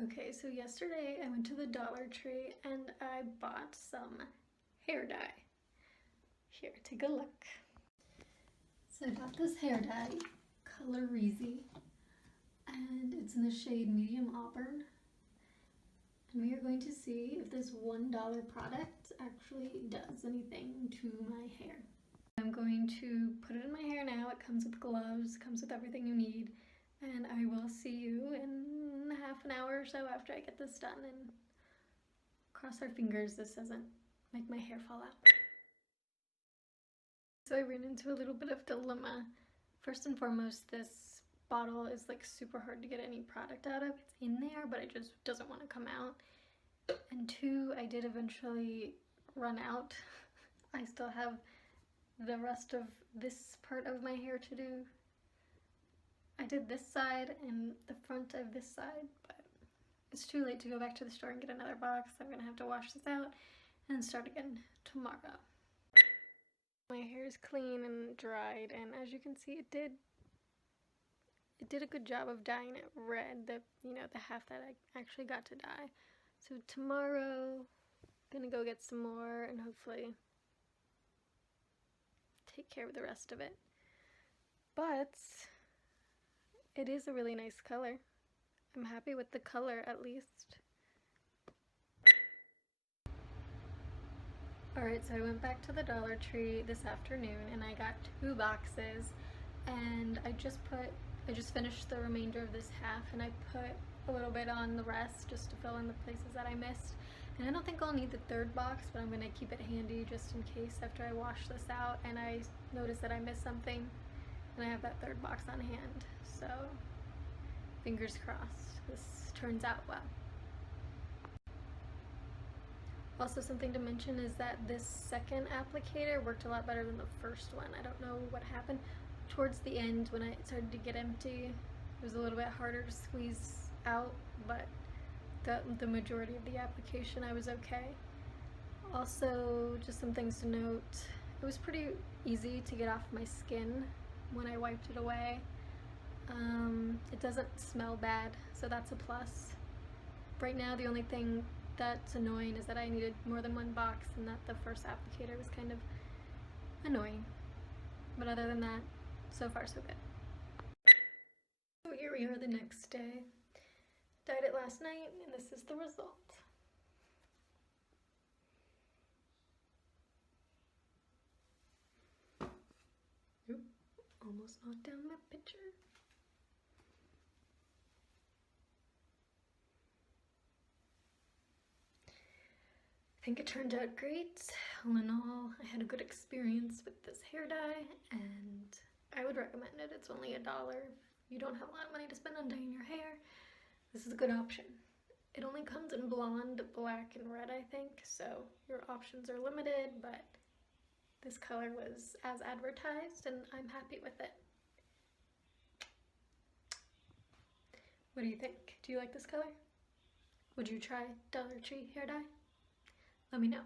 Okay, so yesterday I went to the Dollar Tree and I bought some hair dye. Here, take a look. So I got this hair dye, Color Eazy, and it's in the shade Medium Auburn. And we are going to see if this $1 product actually does anything to my hair. I'm going to put it in my hair now. It comes with gloves, comes with everything you need. And I will see you in half an hour or so after I get this done, and cross our fingers this doesn't make my hair fall out. So I ran into a little bit of dilemma. First and foremost, this bottle is like super hard to get any product out of. It's in there, but it just doesn't want to come out. And two, I did eventually run out. I still have the rest of this part of my hair to do. I did this side and the front of this side, but it's too late to go back to the store and get another box. I'm gonna have to wash this out and start again tomorrow. My hair is clean and dried, and as you can see, it did a good job of dyeing it red, the half that I actually got to dye. So tomorrow, I'm gonna go get some more and hopefully take care of the rest of it. But it is a really nice color. I'm happy with the color, at least. Alright, so I went back to the Dollar Tree this afternoon and I got 2 boxes, and I just finished the remainder of this half, and I put a little bit on the rest just to fill in the places that I missed. And I don't think I'll need the 3rd box, but I'm going to keep it handy just in case after I wash this out and I notice that I missed something, and I have that 3rd box on hand. So fingers crossed this turns out well. Also, something to mention is that this second applicator worked a lot better than the first one. I don't know what happened. Towards the end, when it started to get empty, it was a little bit harder to squeeze out, but the majority of the application I was okay. Also, just some things to note. It was pretty easy to get off my skin when I wiped it away. It doesn't smell bad, so that's a plus. Right now, the only thing that's annoying is that I needed more than 1 box, and that the first applicator was kind of annoying. But other than that, so far so good. So here we are the next day. Dyed it last night, and this is the result. Oop, almost knocked down my picture. I think it turned out great. All in all, I had a good experience with this hair dye, and I would recommend it. It's only $1. You don't have a lot of money to spend on dyeing your hair. This is a good option. It only comes in blonde, black, and red, I think, so your options are limited, but this color was as advertised, and I'm happy with it. What do you think? Do you like this color? Would you try Dollar Tree hair dye? Let me know.